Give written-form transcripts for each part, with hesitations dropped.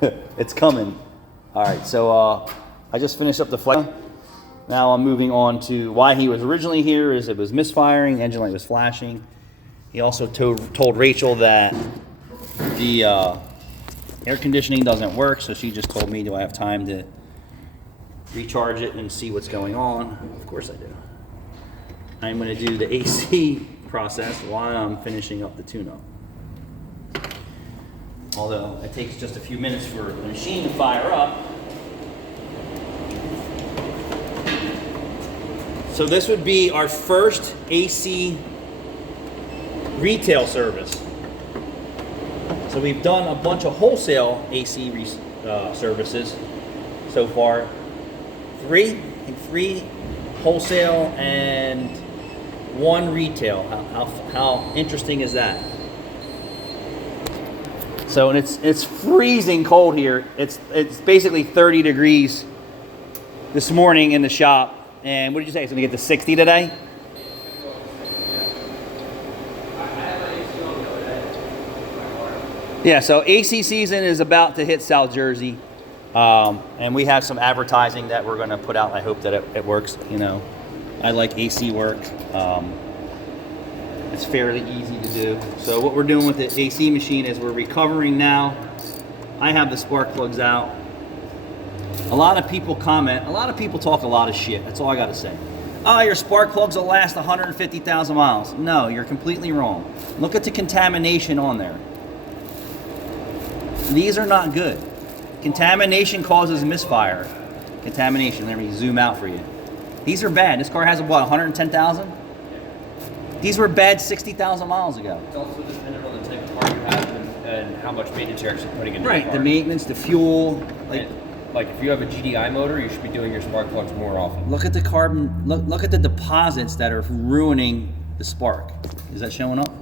It's coming. All right, so I just finished up the flight. Now I'm moving on to why he was originally here. Is it was misfiring, the engine light was flashing. He also told Rachel that the air conditioning doesn't work, so she just told me, do I have time to recharge it and see what's going on? Of course I do. I'm going to do the AC process while I'm finishing up the tune-up. Although it takes just a few minutes for the machine to fire up. So this would be our first AC retail service. So we've done a bunch of wholesale AC services so far. Three wholesale and 1 retail. How interesting is that? So and it's freezing cold here. It's basically 30 degrees this morning in the shop. And what did you say? It's going to get to 60 today? Yeah, so AC season is about to hit South Jersey. And we have some advertising that we're going to put out. I hope that it works. You know, I like AC work. It's fairly easy to do. So what we're doing with the AC machine is we're recovering now. I have the spark plugs out. A lot of people comment, a lot of people talk a lot of shit. That's all I got to say. Oh, your spark plugs will last 150,000 miles. No, you're completely wrong. Look at the contamination on there. These are not good. Contamination causes misfire. Contamination, let me zoom out for you. These are bad. This car has what, 110,000? These were bad 60,000 miles ago. It's also dependent on the type of car you have and how much maintenance you're actually putting into the car. The maintenance, the fuel. Like if you have a GDI motor, you should be doing your spark plugs more often. Look at the carbon, look at the deposits that are ruining the spark. Is that showing up?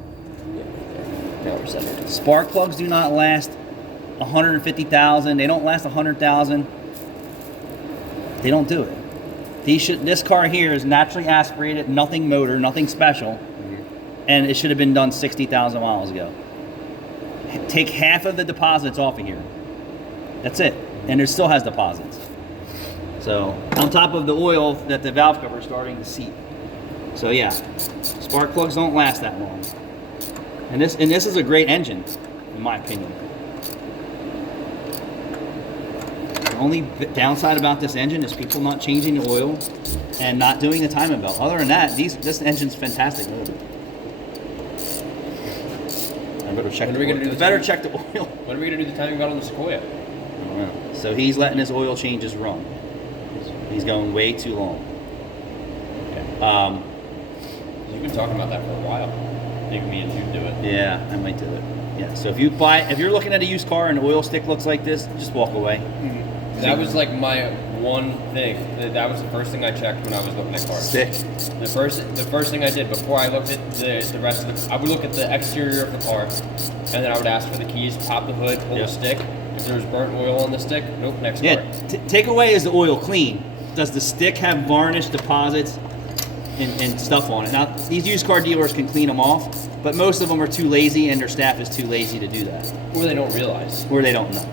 Yeah. Spark plugs do not last 150,000. They don't last 100,000. They don't do it. This car here is naturally aspirated, nothing motor, nothing special, and it should have been done 60,000 miles ago. Take half of the deposits off of here. That's it. And it still has deposits. So on top of the oil that the valve cover is starting to seep. So yeah, spark plugs don't last that long. And this is a great engine, in my opinion. The only downside about this engine is people not changing the oil and not doing the timing belt. Other than that, this engine's fantastic. I better check. Check the oil. When are we gonna do the timing belt on the Sequoia? So he's letting his oil changes run. He's going way too long. Okay. You've been talking about that for a while. I think me and you do it. Yeah, I might do it. Yeah. So if you're looking at a used car and the oil stick looks like this, just walk away. Mm-hmm. That was like my one thing. That was the first thing I checked when I was looking at cars. Stick. The first thing I did before I looked at the rest of I would look at the exterior of the car, and then I would ask for the keys, pop the hood, pull the stick. If there was burnt oil on the stick, nope, next car. Takeaway is the oil clean. Does the stick have varnish deposits and stuff on it? Now, these used car dealers can clean them off, but most of them are too lazy and their staff is too lazy to do that. Or they don't realize. Or they don't know.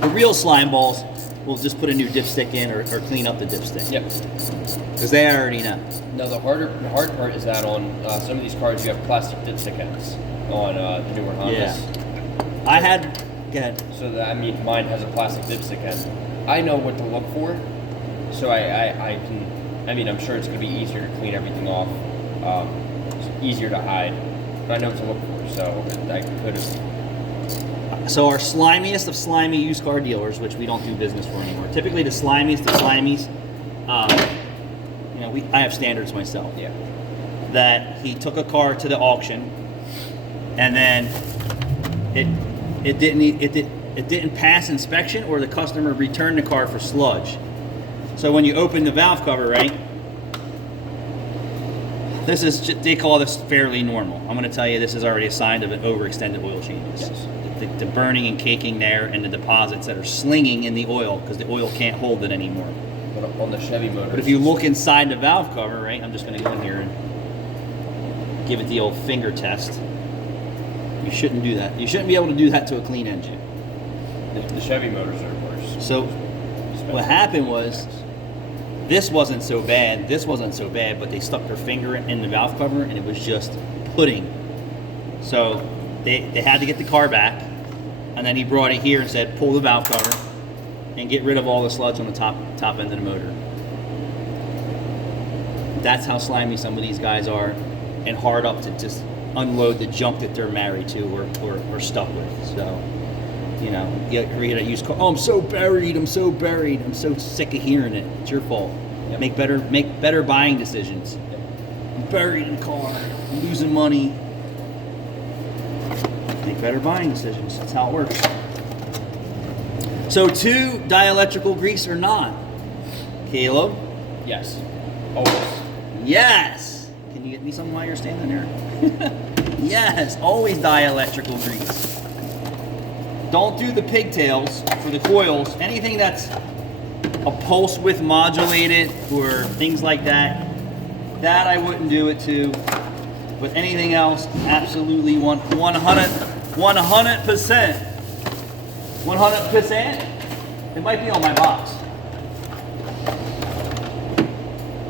The real slime balls will just put a new dipstick in or clean up the dipstick. Yep. Because they already know. Now, the hard part is that on some of these cars, you have plastic dipstick ends on the newer Hondas. Yeah. Go ahead. So that, mine has a plastic dipstick end. I know what to look for, so I can. I'm sure it's going to be easier to clean everything off. It's easier to hide, but I know what to look for. So I could have. So our slimiest of slimy used car dealers, which we don't do business for anymore. Typically, the slimiest of slimies. I have standards myself. Yeah. That he took a car to the auction, and then it didn't pass inspection, or the customer returned the car for sludge. So when you open the valve cover, right? They call this fairly normal. I'm going to tell you this is already a sign of an overextended oil changes. Yes. The burning and caking there, and the deposits that are slinging in the oil because the oil can't hold it anymore. But on the Chevy motor. But if you look inside the valve cover, right? I'm just going to go in here and give it the old finger test. You shouldn't do that. You shouldn't be able to do that to a clean engine. The Chevy motors are worse. So what happened was, this wasn't so bad, but they stuck their finger in the valve cover and it was just pudding. So they had to get the car back, and then he brought it here and said, pull the valve cover and get rid of all the sludge on the top end of the motor. That's how slimy some of these guys are, and hard up to just unload the junk that they're married to or stuck with. So, you know, you get a used car. Oh, I'm so buried. I'm so sick of hearing it. It's your fault. Yep. Make better buying decisions. Yep. I'm buried in the car. I'm losing money. Make better buying decisions. That's how it works. So 2 dielectrical grease or not? Caleb? Yes. Always. Yes. Can you get me some while you're standing there? Yes. Always dielectrical grease. Don't do the pigtails for the coils. Anything that's a pulse width modulated or things like that, that I wouldn't do it to. But anything else, absolutely 100%. 100%? It might be on my box.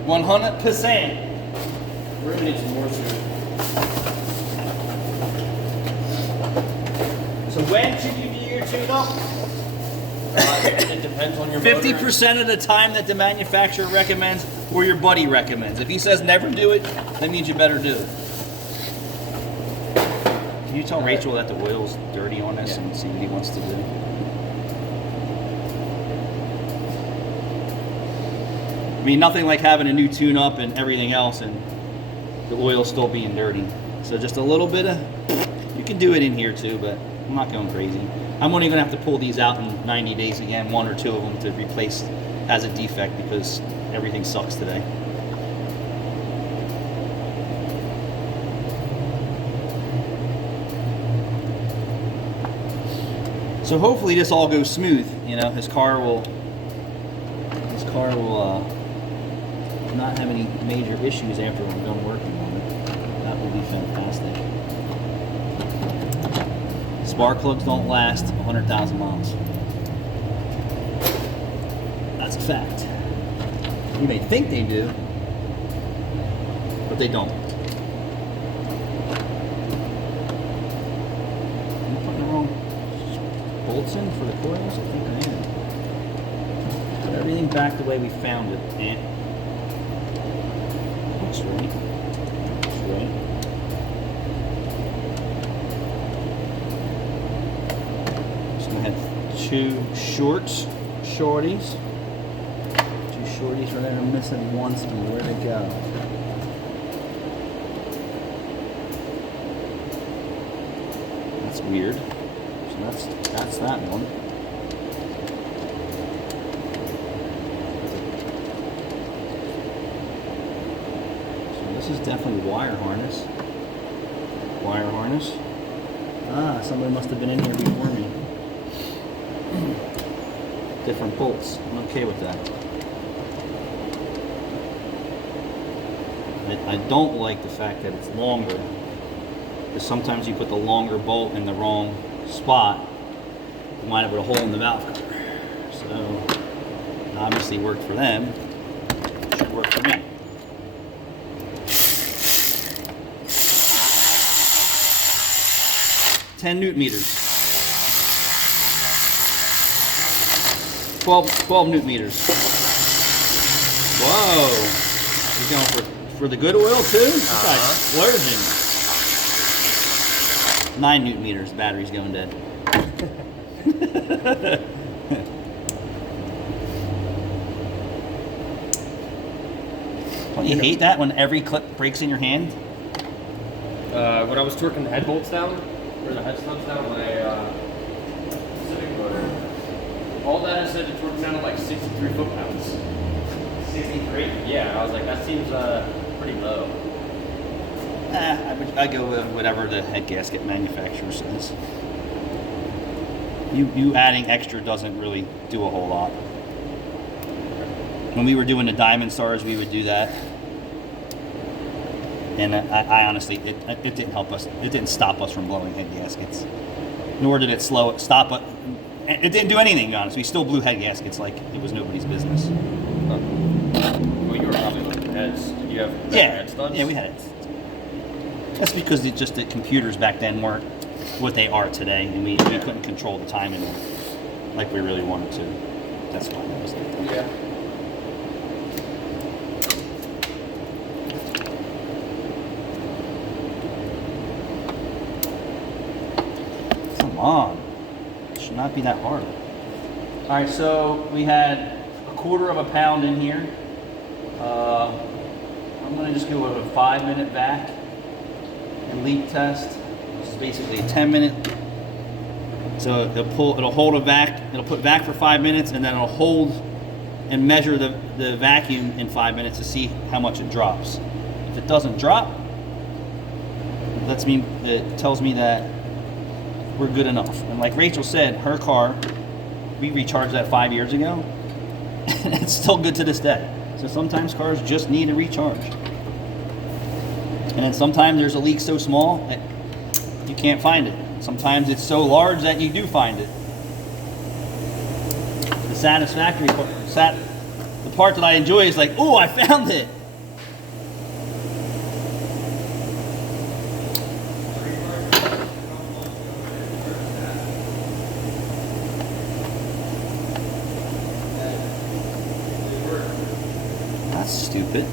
100%. We're gonna need some more soon. So when should you do your tune-up? It depends on your 50% of the time that the manufacturer recommends or your buddy recommends. If he says never do it, that means you better do it. Can you tell Rachel that the oil's dirty on this and see what he wants to do? I mean, nothing like having a new tune-up and everything else and the oil still being dirty. So just a little bit of, you can do it in here too, but I'm not going crazy. I'm only gonna have to pull these out in 90 days again, 1 or 2 of them to replace as a defect because everything sucks today. So hopefully this all goes smooth. You know, his car will not have any major issues after I'm done working on it. That will be fantastic. Spark plugs don't last 100,000 miles. That's a fact. You may think they do, but they don't. Am I putting the wrong bolts in for the coils? I think I am. Put everything back the way we found it, and looks right. Looks right. So I have 2 shorties. 2 shorties right there. I'm missing one speed. Where'd it go? That's weird. So that's that one. So this is definitely wire harness. Wire harness. Ah, somebody must have been in here before me. Different bolts. I'm okay with that. I don't like the fact that it's longer, because sometimes you put the longer bolt in the wrong spot, you wind up with a hole in the valve cover. So, it obviously worked for them. It should work for me. $10 Nm. 12 Newton meters. Whoa. He's going for the good oil too? This guy's splurging. 9 Newton meters. Battery's going dead. Don't you hate that when every clip breaks in your hand? When I was torquing the head bolts down, or the head studs down, my Civic motor, all that is said to torque down to like 63 foot-pounds. 63? Yeah, I was like, that seems pretty low. I go with whatever the head gasket manufacturer says. You adding extra doesn't really do a whole lot. When we were doing the Diamond Stars, we would do that. And I honestly, it didn't help us. It didn't stop us from blowing head gaskets. Nor did it stop it. It didn't do anything, to be honest. We still blew head gaskets like it was nobody's business. Huh. Well, you were probably looking at heads. Did you have head studs? Yeah, we had it. That's because the computers back then weren't what they are today, and we couldn't control the timing like we really wanted to. That's why it was like that. Yeah. Come on. It should not be that hard. All right, so we had 1/4 of a pound in here. I'm going to just go with a 5-minute vac and leak test. This is basically a 10-minute. So it'll hold a vac, it'll put vac for 5 minutes, and then it'll hold and measure the vacuum in 5 minutes to see how much it drops. If it doesn't drop, it tells me that we're good enough. And like Rachel said, her car, we recharged that 5 years ago, and it's still good to this day. So sometimes cars just need a recharge. And then sometimes there's a leak so small that you can't find it. Sometimes it's so large that you do find it. The satisfactory part, the part that I enjoy is like, oh, I found it. That's stupid.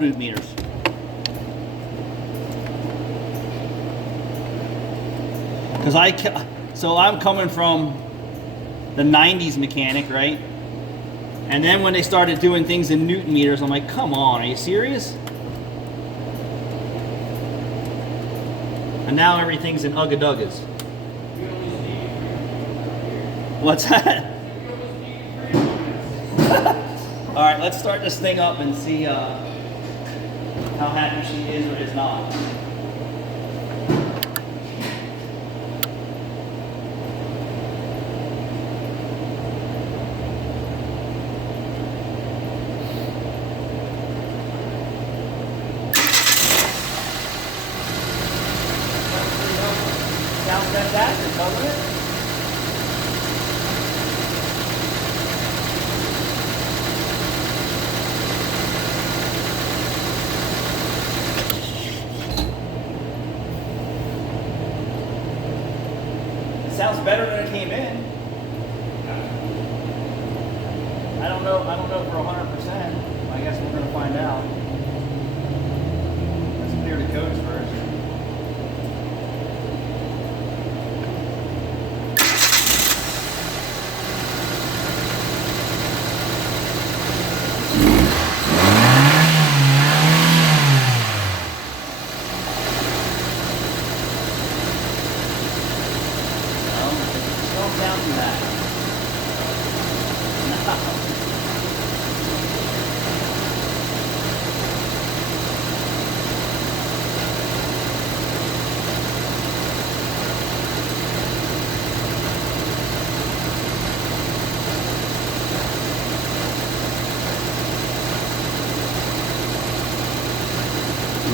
Newton meters. Because I'm coming from the 90s mechanic, right? And then when they started doing things in Newton meters, I'm like, come on, are you serious? And now everything's in Ugga-Duggas. What's that? All right, let's start this thing up and see how happy she is or is not. Sounds fantastic, doesn't it? Sounds better than it came in. I don't know for 100%. I guess we're going to find out. Let's clear the codes first.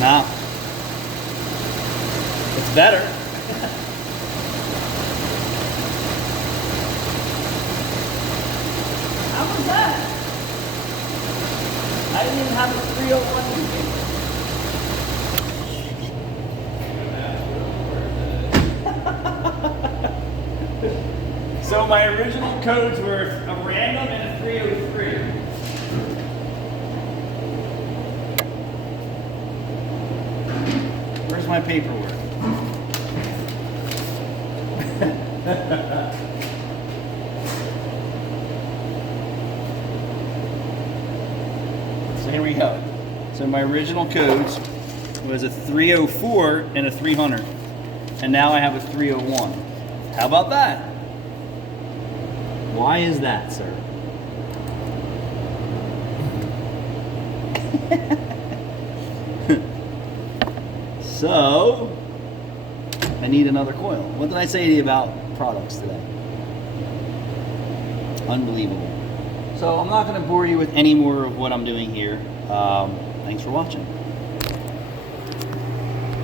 No. It's better. How was that? I didn't even have a 301 meeting. So my original codes were a random and a 303. Where's my paperwork? So here we go. So my original codes was a 304 and a 300. And now I have a 301. How about that? Why is that, sir? So, I need another coil. What did I say to you about products today? Unbelievable. So I'm not going to bore you with any more of what I'm doing here. Thanks for watching.